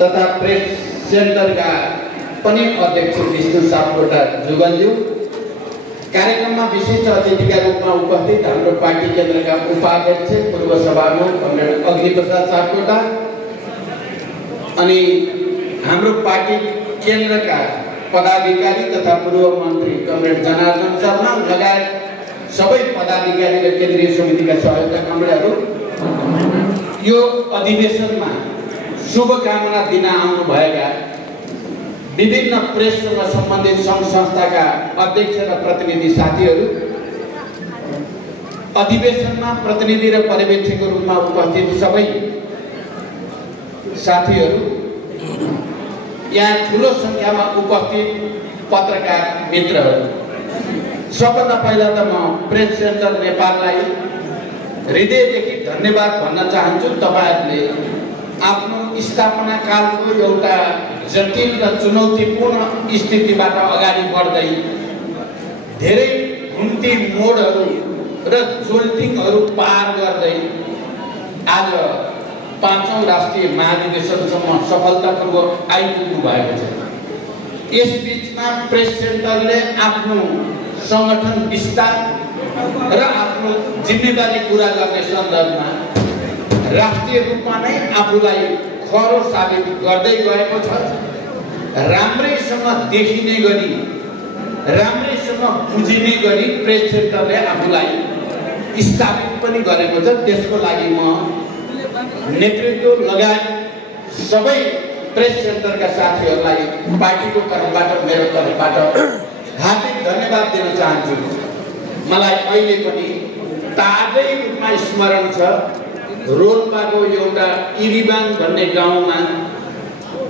तथा प्रेस सेन्टरका पनि अध्यक्ष विष्णु सापकोटा जुगन्ज्यू, कार्यक्रममा विशिष्ट अतिथिका रूपमा उपस्थित हाम्रो पार्टी केन्द्रका उपाध्यक्ष पूर्व सभामुख कमरेड अग्निप्रसाद सापकोटा अनि हाम्रो पार्टी केन्द्रका पदाधिकारी तथा पूर्व मन्त्री कमरेड जनार्दन शर्मा लगायत सबै पदाधिकारी र केन्द्रीय समितिका सहयोगका कमरेडहरू यो अधिवेशनमा शुभकामना दिन आउनुभएका विभिन्न प्रेससँग सम्बन्धित सङ्घ संस्थाका अध्यक्ष र प्रतिनिधि साथीहरू, अधिवेशनमा प्रतिनिधि र पर्यवेक्षकको रूपमा उपस्थित सबै साथीहरू, यहाँ ठुलो सङ्ख्यामा उपस्थित पत्रकार मित्रहरू, सबभन्दा पहिला त म प्रेस सेन्टर नेपाललाई हृदयदेखि धन्यवाद भन्न चाहन्छु। तपाईहरुले आफ्नो स्थापना कालको एउटा जटिल र चुनौतीपूर्ण स्थितिबाट अगाडि बढ्दै धेरै घुम्ती मोडहरू र जोल्टिङहरू पार गर्दै आज 5औं राष्ट्रिय महाधिवेशनसम्म सफलतापूर्वक आइपुग्नु भएको छ। यस बीचमा प्रेस सेन्टरले आफ्नो संगठन विस्तार र आफ्नो जिम्मेवारी पूरा गर्ने सन्दर्भमा राष्ट्रिय रूपमा नै आफूलाई खरो साबित गर्दै गएको छ। राम्रैसँग देखिने गरी, राम्रैसँग बुझिने गरी प्रेस सेन्टरले आफूलाई स्थापित पनि गरेको छ। त्यसको लागि म नेतृत्व लगायत सबै प्रेस सेन्टरका साथीहरूलाई पार्टीको तर्फबाट, मेरो तर्फबाट हार्दिक धन्यवाद दिन चाहन्छु। मलाई अहिले पनि ताजै रूपमा स्मरण छ, रोल्पाको एउटा इरिबाङ भन्ने गाउँमा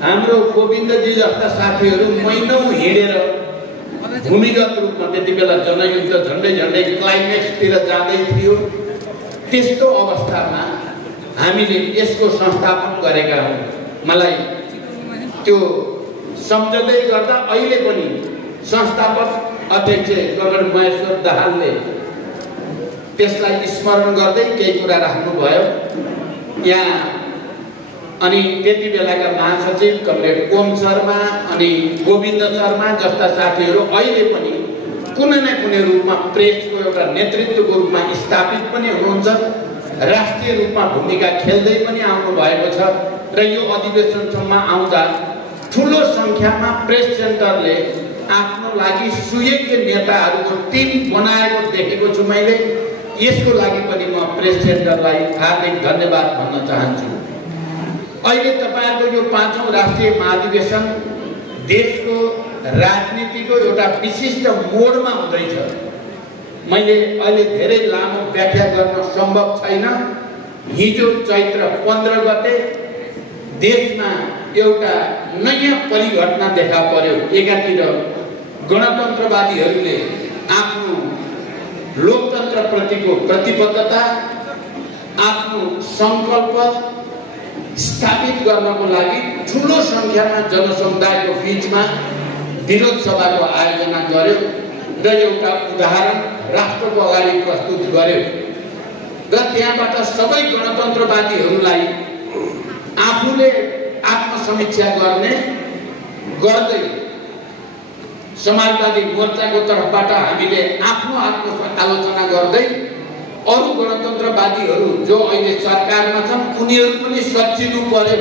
हाम्रो गोविन्दजी जस्ता साथीहरू महिनौं हिँडेर भूमिगत रूपमा, त्यति बेला जनयुद्ध झन्डै झन्डै क्लाइमेक्सतिर जाँदै थियो, त्यस्तो अवस्थामा हामीले यसको संस्थापन गरेका हौँ। मलाई त्यो सम्झँदै गर्दा अहिले पनि संस्थापक अध्यक्ष कमरेड महेश्वर दाहालले त्यसलाई स्मरण गर्दै केही कुरा राख्नुभयो यहाँ। अनि त्यति बेलाका महासचिव कमरेड ओम शर्मा अनि गोविन्द शर्मा जस्ता साथीहरू अहिले पनि कुनै न कुनै रूपमा प्रेसको एउटा नेतृत्वको रूपमा स्थापित पनि हुनुहुन्छ, राष्ट्रिय रूपमा भूमिका खेल्दै पनि आउनु भएको छ। र यो अधिवेशनसम्म आउँदा ठुलो सङ्ख्यामा प्रेस सेन्टरले आफ्नो लागि सुयोग्य नेताहरूको टिम बनाएको देखेको छु मैले। यसको लागि पनि म प्रेस सेन्टरलाई हार्दिक धन्यवाद भन्न चाहन्छु। अहिले तपाईहरुको यो 5औं राष्ट्रिय महाधिवेशन देशको राजनीतिको एउटा विशिष्ट मोडमा हुँदैछ। मैले अहिले धेरै लामो व्याख्या गर्न सम्भव छैन। हिजो चैत्र 15 गते देशमा एउटा नयाँ परिघटना देखा पर्यो। एकातिर गणतन्त्रवादीहरूले आफ्नो लोकतन्त्र प्रतिको प्रतिबद्धता, आफ्नो संकल्प स्थापित गर्नको लागि ठुलो संख्यामा जनसमुदायको बीचमा विरोध सभाको आयोजना गर्यो र एउटा उदाहरण राष्ट्रको अगाडि प्रस्तुत गर्यो। र त्यहाँबाट सबै गणतन्त्रवादीहरूलाई आफूले आत्मसमीक्षा गर्दै समाजवादी मोर्चाको तर्फबाट हामीले आफ्नो आत्मआलोचना गर्दै अरू गणतन्त्रवादीहरू जो अहिले सरकारमा छन् उनीहरू पनि सचिनु पर्यो,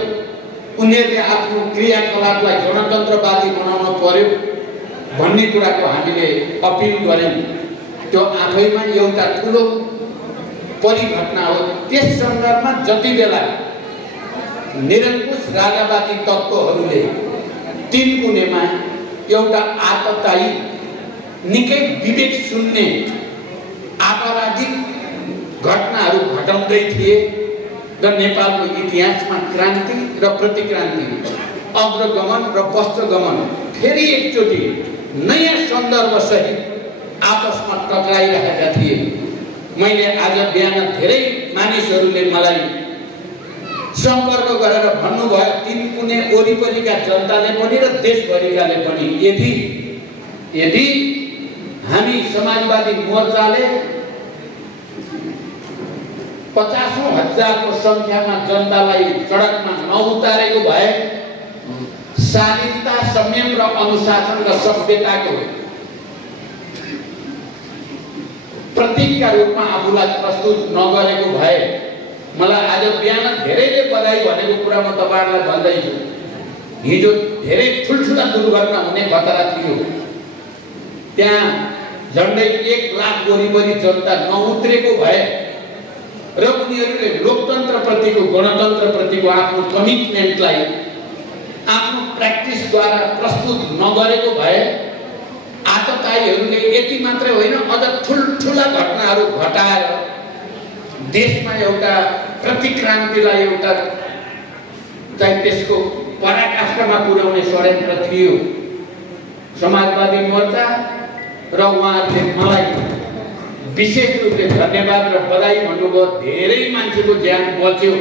उनीहरूले आफ्नो क्रियाकलापलाई गणतन्त्रवादी बनाउनु पर्यो भन्ने कुराको हामीले अपिल गर्यौं। त्यो आफैमा एउटा ठुलो परिघटना हो। त्यस सन्दर्भमा जति बेला निरङ्कुश राजावादी तत्त्वहरूले तीनकुनेमा एउटा आततायी, निकै विवेक शून्य आपराधिक घटनाहरू घटाउँदै थिए र नेपालको इतिहासमा क्रान्ति र प्रतिक्रान्ति, अग्रगमन र पश्चगमन फेरि एकचोटि नयाँ सन्दर्भ सहित आपसमा टक्राइरहेका थिए। मैले आज बिहान धेरै मानिसहरूले मलाई सम्पर्क गरेर भन्नुभयो, तीनकुने वरिपरिका जनताले पनि र देशभरिकाले पनि, यदि हामी समाजवादी मोर्चाले 50,000 को संख्यामा जनतालाई सडकमा नउतारेको भए शालीनता, संयम र अनुशासन र सभ्यताको प्रतीकका रूपमा आफूलाई प्रस्तुत नगरेको भए मलाई आज बिहान धेरैले बधाई भनेको कुरा म तपाईहरुलाई भन्दैछु। हिजो धेरै ठुलठुला दुर्घटना हुने खतरा थियो। त्यहाँ झन्डै 1 लाख वरिपरि जनता नउत्रेको भए र उनीहरूले लोकतन्त्र प्रतिको, गणतन्त्र प्रतिको आफ्नो कमिटमेन्टलाई आफ्नो प्र्याक्टिसद्वारा प्रस्तुत नगरेको भए आततायीहरूले यति मात्रै होइन, अझ ठुलठुला घटनाहरू घटाएर देशमा एउटा प्रतिक्रान्तिलाई एउटा चाहिँ त्यसको पराकाष्ठमा पुर्याउने षड्यन्त्र थियो। समाजवादी मोर्चा र उहाँहरूले मलाई विशेष रूपले धन्यवाद र बधाई भन्नुभयो। धेरै मान्छेको ज्यान बच्यो,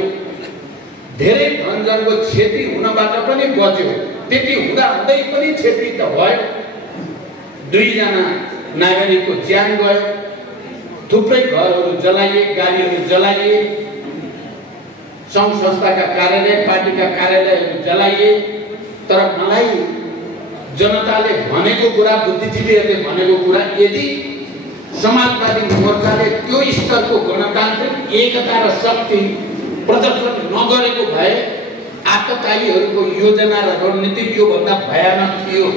धेरै धनजनको क्षति हुनबाट पनि बच्यो। त्यति हुँदै पनि क्षति त भयो। 2 जना नागरिकको ज्यान गयो, थुप्रै घरहरू जलाइए, गाडीहरू जलाइए, सङ्घ संस्थाका कार्यालय, पार्टीका कार्यालयहरू जलाइए। तर मलाई जनताले भनेको कुरा, बुद्धिजीवीहरूले भनेको कुरा, यदि समाजवादी मोर्चाले त्यो स्तरको गणतान्त्रिक एकता र शक्ति प्रदर्शन नगरेको भए आततायीहरूको योजना र रणनीति योभन्दा भयानक थियो,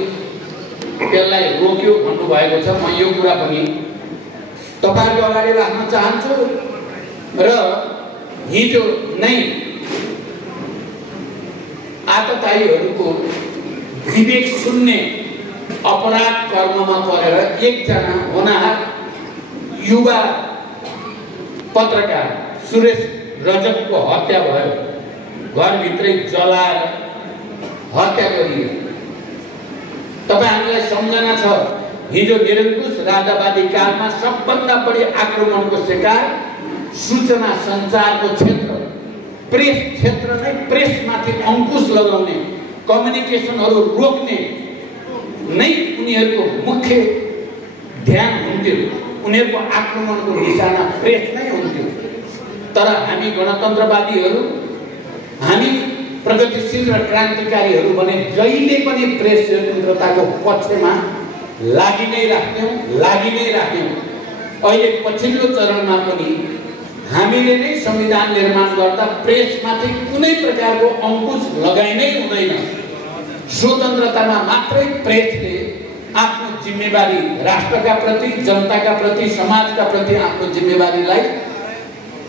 त्यसलाई रोक्यो भन्नुभएको छ। म यो कुरा पनि तपाईहरुको अगाडि राख्न चाहन्छु। र हिजो नै आततायीहरूको विवेक शून्य अपराध कर्ममा परेर एकजना होनहार युवा पत्रकार सुरेश रजकको हत्या भयो। घरभित्रै जलाएर हत्या गरियो। तपाईहरुलाई सम्झना छ, हिजो निरङ्कुश राजावादी कालमा सबभन्दा बढी आक्रमणको शिकार सूचना सञ्चारको क्षेत्र, प्रेस क्षेत्र नै, प्रेसमाथि अंकुश लगाउने, कम्युनिकेसनहरू रोक्ने नै उनीहरूको मुख्य ध्यान हुन्थ्यो। उनीहरूको आक्रमणको निशाना प्रेस नै हुन्थ्यो। तर हामी गणतन्त्रवादीहरू, हामी प्रगतिशील र क्रान्तिकारीहरू भने जहिले पनि प्रेस स्वतन्त्रताको पक्षमा लागि नै राख्यौं। अहिले पछिल्लो चरणमा पनि हामीले नै संविधान निर्माण गर्दा प्रेसमाथि कुनै प्रकारको अंकुश लगाइ नै हुँदैन। स्वतन्त्रतामा मात्रै प्रेसले आफ्नो जिम्मेवारी राष्ट्रका प्रति, जनताका प्रति, समाजका प्रति आफ्नो जिम्मेवारीलाई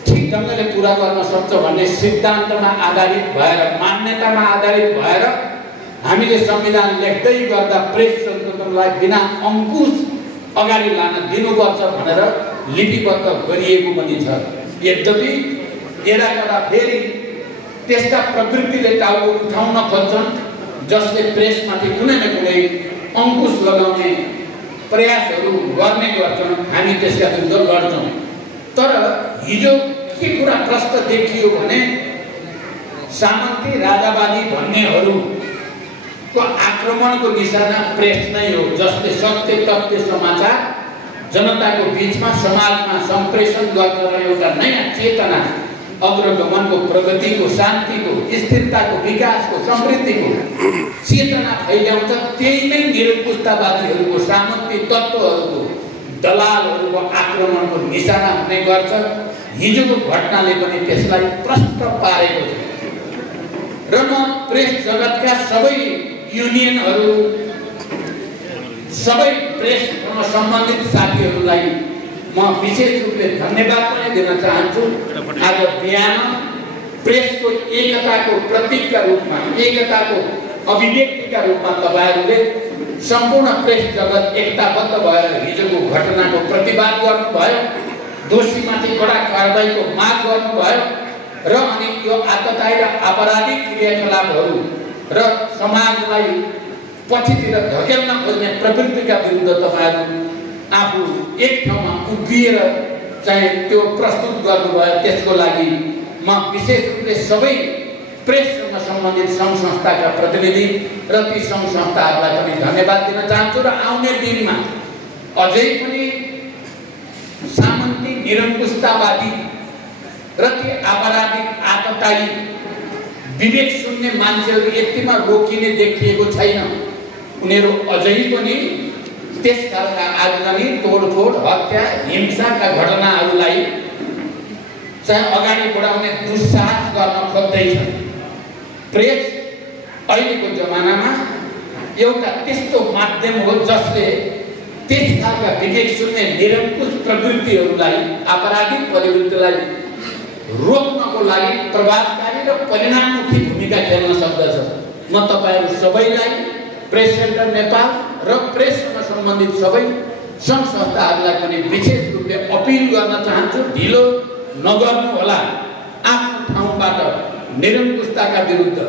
ठीक ढङ्गले पूरा गर्न सक्छ भन्ने सिद्धान्तमा आधारित भएर, मान्यतामा आधारित भएर हामीले संविधान लेख्दै गर्दा प्रेस स्वतन्त्रतालाई बिना अंकुश अगाडि लान दिनुपर्छ भनेर लिपिबद्ध गरिएको पनि छ। यद्यपि यदाकदा फेरि त्यस्ता प्रवृत्तिले टाउको उठाउन खोज्छन् जसले प्रेसमाथि कुनै न कुनै अंकुश लगाउने प्रयासहरू गर्ने गर्छन्। हामी त्यसका विरुद्ध लड्छौँ। तर हिजो के कुरा प्रश्न देखियो भने सामन्ती राजावादी भन्नेहरूको आक्रमणको निशाना प्रेस नै हो, जसले सत्य तथ्य समाचार जनताको बीचमा, समाजमा सम्प्रेषण गर्छ र एउटा नयाँ चेतना, अग्रगमनको, प्रगतिको, शान्तिको, स्थिरताको, विकासको, समृद्धिको चेतना फैल्याउँछ। त्यही नै निरङ्कुशतावादीहरूको, सामन्ती तत्त्वहरूको, दलालहरूको आक्रमणको निशाना हुने गर्छ। हिजोको घटनाले पनि त्यसलाई प्रष्ट पारेको छ। र म प्रेस जगतका सबै युनियनहरू, सबै प्रेससँग सम्बन्धित साथीहरूलाई म विशेष रूपले धन्यवाद पनि दिन चाहन्छु। आज बिहान प्रेसको एकताको प्रतीकका रूपमा, एकताको अभिव्यक्तिका रूपमा तपाईहरुले सम्पूर्ण प्रेस जगत एकताबद्ध भएर हिजोको घटनाको प्रतिवाद गर्नुभयो, दोषीमाथि कडा कारबाहीको माग गर्नुभयो र अनि यो आततायी र आपराधिक क्रियाकलापहरू र समाजलाई पछितिर धकेल्न खोज्ने प्रवृत्तिका विरुद्ध तपाईहरु आफू एक ठाउँमा उभिएर चाहिँ त्यो प्रस्तुत गर्नुभयो। त्यसको लागि म विशेष रूपले सबै प्रेससँग सम्बन्धित सङ्घ संस्थाका प्रतिनिधि र ती सङ्घ संस्थाहरूलाई पनि धन्यवाद दिन चाहन्छु। र आउने दिनमा अझै पनि सामन्ती निरङ्कुशतावादी र ती आपराधिक आततायी विवेक सुन्ने मान्छेहरू यतिमा रोकिने देखिएको छैन। उनीहरू अझै पनि त्यस खालका आगजनी, तोडफोड, हत्या, हिंसाका घटनाहरूलाई चाहिँ अगाडि बढाउने दुस्साहस गर्न खोज्दैछन्। प्रेस अहिलेको जमानामा एउटा त्यस्तो माध्यम हो जसले त्यस खालका विवेक सुन्ने निरङ्कुश प्रवृत्तिहरूलाई, आपराधिक प्रवृत्तिलाई रोक्नको लागि प्रभावकारी र परिणाममुखी भूमिका खेल्न सक्दछ। म तपाईहरू सबैलाई प्रेस सेन्टर नेपाल र प्रेससँग सम्बन्धित सबै सङ्घ संस्थाहरूलाई पनि विशेष रूपले अपिल गर्न चाहन्छु, ढिलो नगर्नु होला। आफ्नो ठाउँबाट निरङ्कुशताका विरुद्ध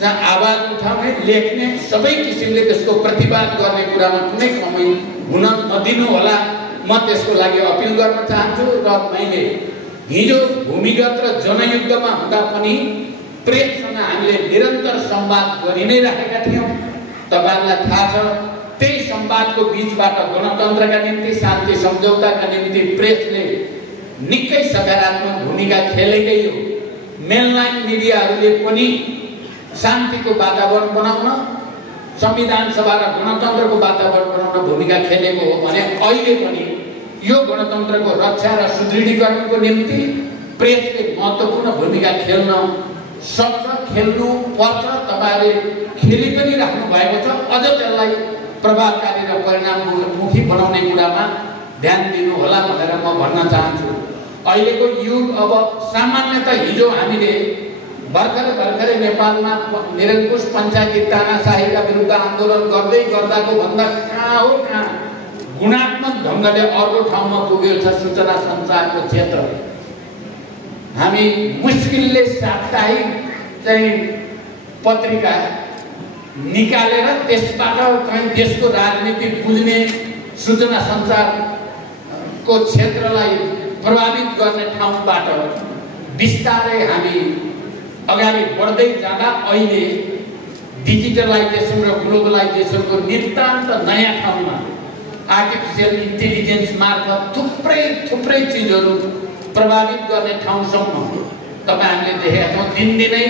जहाँ आवाज उठाउने, लेख्ने, सबै किसिमले त्यसको प्रतिवाद गर्ने कुरामा कुनै कमी हुन नदिनु होला। म त्यसको लागि अपिल गर्न चाहन्छु। र मैले हिजो भूमिगत र जनयुद्धमा हुँदा पनि प्रेससँग हामीले निरन्तर संवाद गरि नै राखेका थियौँ। तपाईहरुलाई थाहा छ, त्यही संवादको बीचबाट गणतन्त्रका निम्ति, शान्ति सम्झौताका निम्ति प्रेसले निकै सकारात्मक भूमिका खेलेकै हो। मेनलाइन मिडियाहरूले पनि शान्तिको वातावरण बनाउन, संविधान सभा र गणतन्त्रको वातावरण बनाउन भूमिका खेलेको हो भने अहिले पनि यो गणतन्त्रको रक्षा र सुदृढीकरणको निम्ति प्रेसले महत्त्वपूर्ण भूमिका खेल्न सक्छ, खेल्नु पर्छ। तपाईहरुले खेलि पनि राख्नु भएको छ। अझ त्यसलाई प्रभावकारी र परिणाममुखी बनाउने कुरामा ध्यान दिनु होला भनेर म भन्न चाहन्छु। अहिलेको युग अब सामान्यतः हिजो हामीले भर्खरै नेपालमा निरङ्कुश पञ्चायती तानाशाहीका विरुद्ध आन्दोलन गर्दै गर्दाको भन्दा कहाँ हो कहाँ गुणात्मक ढङ्गले अर्को ठाउँमा पुगेको छ सूचना सञ्चारको क्षेत्र। हामी मुस्किलले साप्ताहिक चाहिँ पत्रिका निकालेर त्यसबाट कहीँ देशको राजनीति बुझ्ने सूचना सञ्चारको क्षेत्रलाई प्रभावित गर्ने ठाउँबाट बिस्तारै हामी अगाडि बढ्दै जाँदा अहिले डिजिटलाइजेसन र ग्लोबलाइजेसनको नितान्त नयाँ ठाउँमा आर्टिफिसियल इन्टेलिजेन्स मार्फत थुप्रै चिजहरू प्रभावित गर्ने ठाउँसम्म तपाईहरुले देखेका छौँ। दिनदिनै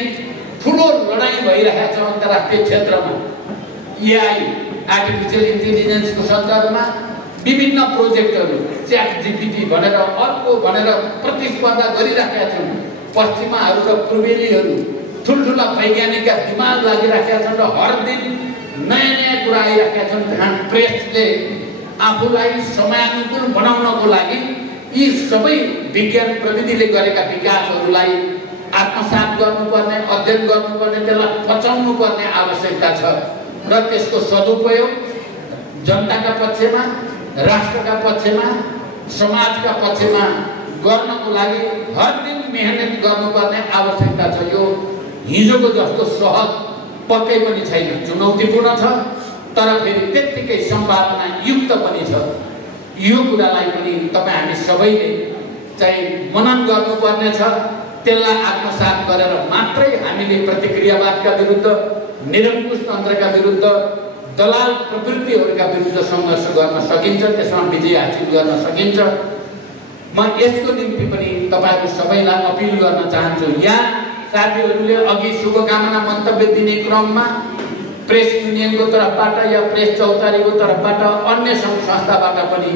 ठुलो लडाईँ भइरहेको छ अन्तर्राष्ट्रिय क्षेत्रमा। एआई आर्टिफिसियल इन्टेलिजेन्सको सन्दर्भमा विभिन्न प्रोजेक्टहरू च्याट जीपीटी भनेर अर्को भनेर प्रतिस्पर्धा गरिरहेका छन्। पश्चिमाहरू र पूर्वेलीहरू ठुल्ठुला वैज्ञानिकका दिमाग लागिरहेका छन् र हर दिन नयाँ नयाँ कुरा आइरहेका छन्। त्यहाँ प्रेसले आफूलाई समयानुकूल बनाउनको लागि यी सबै विज्ञान प्रविधिले गरेका विकासहरूलाई आत्मसात गर्नुपर्ने, अध्ययन गर्नुपर्ने, त्यसलाई पचाउनु पर्ने आवश्यकता छ र त्यसको सदुपयोग जनताका पक्षमा, राष्ट्रका पक्षमा, समाजका पक्षमा गर्नको लागि हर दिन मेहनत गर्नुपर्ने आवश्यकता छ। यो हिजोको जस्तो सहज पक्कै पनि छैन, चुनौतीपूर्ण छ, तर फेरि त्यत्तिकै सम्भावना युक्त पनि छ। यो कुरालाई पनि हामी सबैले चाहिँ मनन गर्नुपर्ने छ। त्यसलाई आत्मसात गरेर मात्रै हामीले प्रतिक्रियावादका विरुद्ध, निरङ्कुश तन्त्रका विरुद्ध, दलाल प्रवृत्तिहरूका विरुद्ध सङ्घर्ष गर्न सकिन्छ, त्यसमा विजय हासिल गर्न सकिन्छ। म यसको निम्ति पनि तपाईहरु सबैलाई अपिल गर्न चाहन्छु। यहाँ साथीहरूले अघि शुभकामना मन्तव्य दिने क्रममा प्रेस युनियनको तर्फबाट या प्रेस चौतारीको तर्फबाट अन्य सङ्घ संस्थाबाट पनि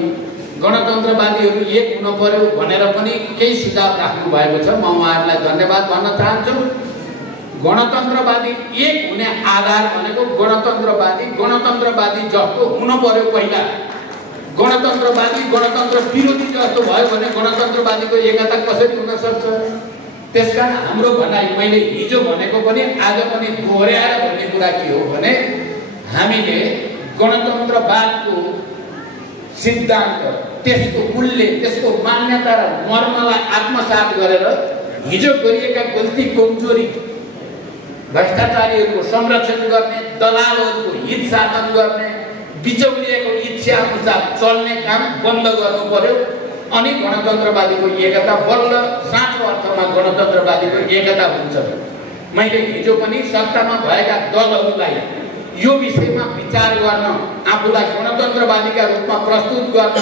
गणतन्त्रवादीहरू एक हुन पर्यो भनेर पनि केही सुझाव राख्नु भएको छ। म उहाँहरूलाई धन्यवाद भन्न चाहन्छु। गणतन्त्रवादी एक हुने आधार भनेको गणतन्त्रवादी जस्तो हुन पर्यो। पहिला गणतन्त्र विरोधी जस्तो भयो भने गणतन्त्रवादीको एकता कसरी हुन सक्छ? त्यसकारण हाम्रो भनाइ मैले हिजो भनेको पनि आज पनि दोहोर्याएर भन्ने कुरा के हो भने हामीले गणतन्त्रवादको सिद्धान्त, त्यसको मूल्य, त्यसको मान्यता र मर्मलाई आत्मसात गरेर हिजो गरिएका गल्ती, कमजोरी, भ्रष्टाचारीहरूको संरक्षण गर्ने, दलालहरूको हित साधन गर्ने, बिचौलिएको इच्छा अनुसार चल्ने काम बन्द गर्नु पर्यो। अनि गणतन्त्रवादीको एकता बल्ल साँचो अर्थमा गणतन्त्रवादीको एकता हुन्छ। मैले हिजो पनि सत्तामा भएका दलहरूलाई यो विषयमा विचार गर्न, आफूलाई गणतन्त्रवादीका रूपमा प्रस्तुत गर्न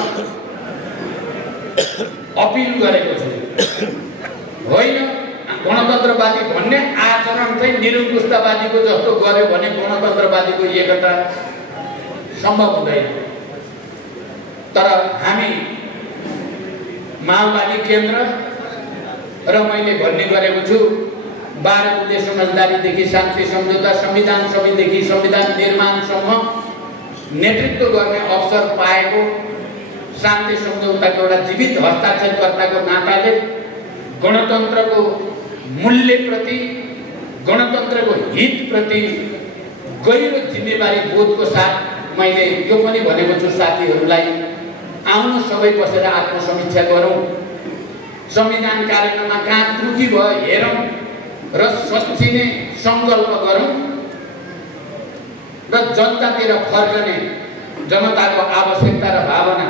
अपिल गरेको छु। होइन, गणतन्त्रवादी भन्ने आचरण चाहिँ निरङ्कुशतावादीको जस्तो गर्यो भने गणतन्त्रवादीको एकता सम्भव हुँदैन। तर हामी माओवादी केन्द्र र मैले भन्ने गरेको छु 12 बुँदे समझदारीदेखि शान्ति सम्झौता संविधान सभादेखि संविधान निर्माणसम्म नेतृत्व गर्ने अवसर पाएको शान्ति सम्झौताको एउटा जीवित हस्ताक्षरकर्ताको नाताले गणतन्त्रको मूल्यप्रति गणतन्त्रको हितप्रति गहिरो जिम्मेवारी बोधको साथ मैले यो पनि भनेको छु साथीहरूलाई, आउनु सबै बसेर आत्मसमीक्षा गरौँ, संविधान कार्यान्वयनमा कहाँ त्रुटि भयो हेरौँ र सच्चिने सङ्कल्प गरौँ र जनतातिर फर्कने जनताको आवश्यकता र भावना,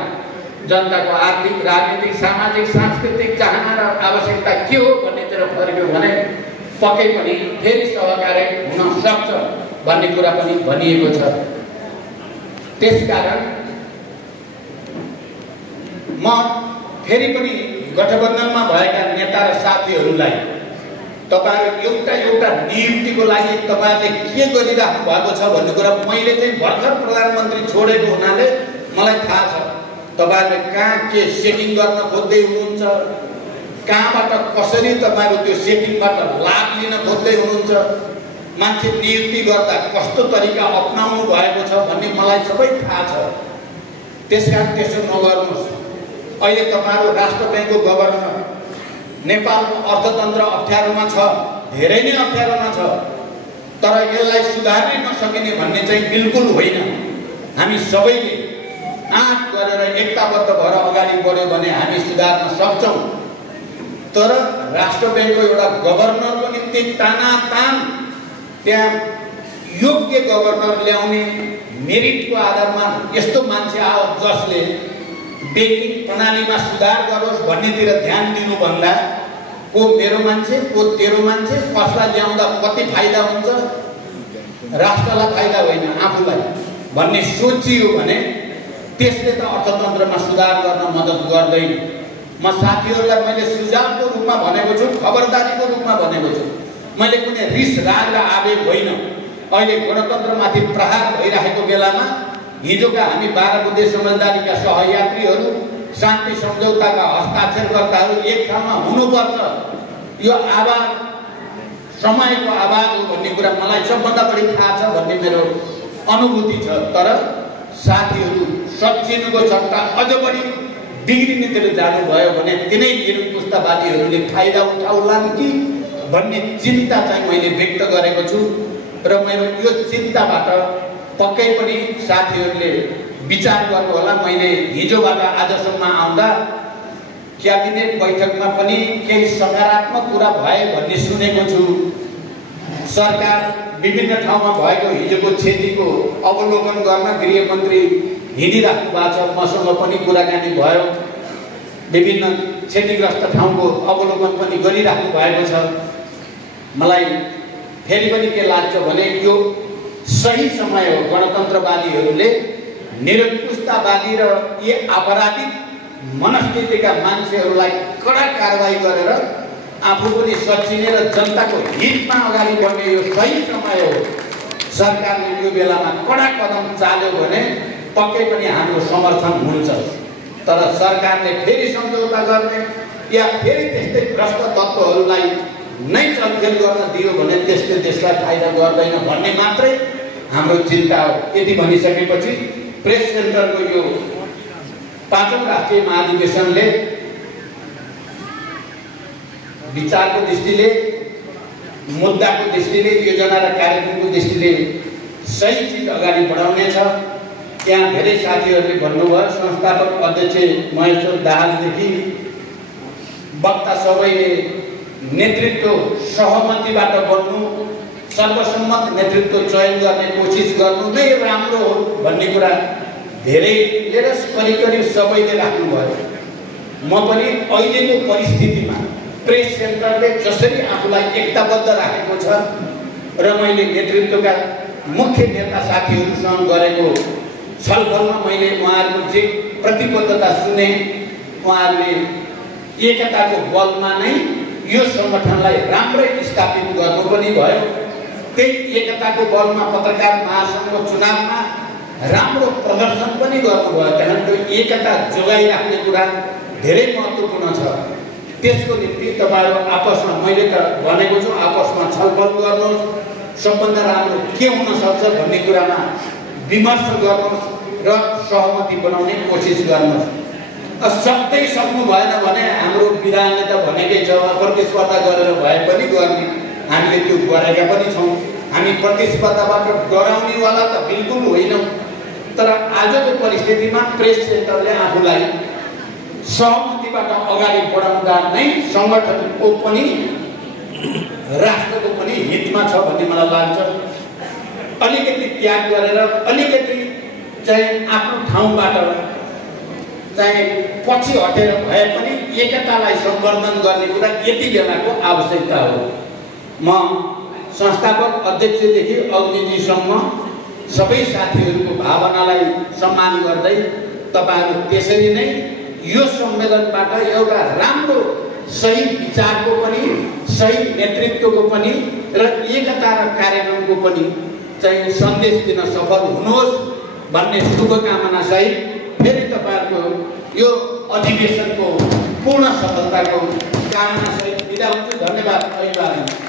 जनताको आर्थिक राजनीतिक सामाजिक सांस्कृतिक चाहना र आवश्यकता के हो भन्नेतिर फर्क्यो भने पक्कै पनि फेरि सहकार्य हुन सक्छ भन्ने कुरा पनि भनिएको छ। त्यसकारण म फेरि पनि गठबन्धनमा भएका नेता र साथीहरूलाई तपाईहरु एउटा नियुक्तिको लागि तपाईहरुले के गरिराख्नु भएको छ भन्ने कुरा मैले चाहिँ भर्खर प्रधानमन्त्री छोडेको हुनाले मलाई थाहा छ। तपाईहरुले कहाँ के सेटिङ गर्न खोज्दै हुनुहुन्छ, कहाँबाट कसरी तपाईहरु त्यो सेटिङबाट लाभ लिन खोज्दै हुनुहुन्छ, मान्छे नियुक्ति गर्दा कस्तो तरिका अपनाउनु भएको छ भन्ने मलाई सबै थाहा छ। त्यसकारण त्यसो नगर्नुहोस्। अहिले तपाईहरु राष्ट्र बैंकको गभर्नर, नेपालको अर्थतन्त्र अप्ठ्यारोमा छ, धेरै नै अप्ठ्यारोमा छ, तर यसलाई सुधार्नै नसकिने भन्ने चाहिँ बिल्कुल होइन। हामी सबैले आँट गरेर एकताबद्ध भएर अगाडि बढ्यो भने हामी सुधार्न सक्छौँ। तर राष्ट्र बैंकको एउटा गभर्नरको निम्ति तानातान त्यहाँ योग्य गभर्नर ल्याउने मेरिटको आधारमा यस्तो मान्छे आओ जसले बैंकिङ प्रणालीमा सुधार गरोस् भन्नेतिर ध्यान दिनुभन्दा को मेरो मान्छे को तेरो मान्छे कसलाई ल्याउँदा कति फाइदा हुन्छ, राष्ट्रलाई फाइदा होइन आफूलाई भन्ने सोचियो भने त्यसले त अर्थतन्त्रमा सुधार गर्न मद्दत गर्दैन। म साथीहरूलाई मैले सुझावको रूपमा भनेको छु, खबरदारीको रूपमा भनेको छु। मैले कुनै रिस राग र आवेग होइन। अहिले गणतन्त्रमाथि प्रहार भइरहेको बेलामा हिजोका हामी 12 बुँदे समझदारीका सहयात्रीहरू, शान्ति सम्झौताका हस्ताक्षरकर्ताहरू एक ठाउँमा हुनुपर्छ। यो आवाज समयको आवाज हो भन्ने कुरा मलाई सबभन्दा बढी थाहा छ भन्ने मेरो अनुभूति छ। तर साथीहरू सच्चिनुको सट्टा अझ बढी बिग्रिनेतिर जानुभयो भने तिनै निरङ्कुशतावादीहरूले फाइदा उठाउलान् कि भन्ने चिन्ता चाहिँ मैले व्यक्त गरेको छु र मेरो यो चिन्ताबाट पक्कै पनि साथीहरूले विचार गर्नु होला। मैले हिजोबाट आजसम्म आउँदा क्याबिनेट बैठकमा पनि केही सकारात्मक कुरा भए भन्ने सुनेको छु। सरकार विभिन्न ठाउँमा भएको हिजोको क्षतिको अवलोकन गर्न गृहमन्त्री हिँडिराख्नु भएको छ। मसँग पनि कुराकानी भयो, विभिन्न क्षतिग्रस्त ठाउँको अवलोकन पनि गरिराख्नु भएको छ। मलाई फेरि पनि के लाग्छ भने यो सही समय हो गणतन्त्रवादीहरूले निरङ्कुशतावादी र यी अपराधिक मनस्थितिका मान्छेहरूलाई कडा कारबाही गरेर आफू पनि सच्चिने र जनताको हितमा अगाडि बढ्ने यो सही समय हो। सरकारले यो बेलामा कडा कदम चाल्यो भने पक्कै पनि हाम्रो समर्थन हुन्छ। तर सरकारले फेरि सम्झौता गर्ने या फेरि त्यस्तै भ्रष्ट तत्त्वहरूलाई नै चलखेल गर्न दियो भने त्यसले देशलाई फाइदा गर्दैन भन्ने मात्रै हाम्रो चिन्ता हो। यति भनिसकेपछि प्रेस सेन्टरको यो 5औं राष्ट्रिय महाधिवेशनले विचारको दृष्टिले, मुद्दाको दृष्टिले, योजना र कार्यक्रमको दृष्टिले सही चिज अगाडि बढाउनेछ। त्यहाँ धेरै साथीहरूले भन्नुभयो, संस्थापक अध्यक्ष महेश्वर दाहालदेखि वक्ता सबैले नेतृत्व सहमतिबाट बन्नु, सर्वसम्मत नेतृत्व चयन गर्ने कोसिस गर्नु नै राम्रो हो भन्ने कुरा धेरैले र करिब सबैले राख्नुभयो। म पनि अहिलेको परिस्थितिमा प्रेस सेन्टरले जसरी आफूलाई एकताबद्ध राखेको छ र मैले नेतृत्वका मुख्य नेता साथीहरूसँग गरेको छलफलमा मैले उहाँहरूको जे प्रतिबद्धता सुने, उहाँहरूले एकताको बलमा नै यो सङ्गठनलाई राम्रै स्थापित गर्नु पनि भयो। त्यही एकताको बलमा पत्रकार महासङ्घको चुनावमा राम्रो प्रदर्शन पनि गर्नुभयो। कारण त्यो एकता जोगाइराख्ने कुरा धेरै महत्त्वपूर्ण छ। त्यसको निम्ति तपाईँहरू आपसमा, मैले त भनेको छु, आपसमा छलफल गर्नुहोस्, सबभन्दा राम्रो के हुन सक्छ भन्ने कुरामा विमर्श गर्नुहोस् र सहमति बनाउने कोसिस गर्नुहोस्। सक्दै सक्नु भएन भने हाम्रो विधानले त भनेकै छ, प्रतिस्पर्धा गरेर भए पनि गर्ने। हामीले त्यो गरेका पनि छौँ। हामी प्रतिस्पर्धाबाट डराउनेवाला त बिल्कुल होइनौँ। तर आजको परिस्थितिमा प्रेस सेन्टरले आफूलाई सहमतिबाट अगाडि बढाउँदा नै सङ्गठनको पनि राष्ट्रको पनि हितमा छ भन्ने मलाई लाग्छ। अलिकति त्याग गरेर अलिकति चाहिँ आफ्नो ठाउँबाट चाहिँ पछि हटेर भए पनि एकतालाई सम्वर्धन गर्ने कुरा यति बेलाको आवश्यकता हो। म संस्थापक अध्यक्षदेखि अग्निजीसम्म सबै साथीहरूको भावनालाई सम्मान गर्दै तपाईँहरू त्यसरी नै यो सम्मेलनबाट एउटा राम्रो सही विचारको पनि, सही नेतृत्वको पनि र एकता र कार्यक्रमको पनि चाहिँ सन्देश दिन सफल हुनुहोस् भन्ने शुभकामना सहित फेरि तपाईँहरूको यो अधिवेशनको पूर्ण सफलताको कामना सहित बिदा हुन्छु। धन्यवाद।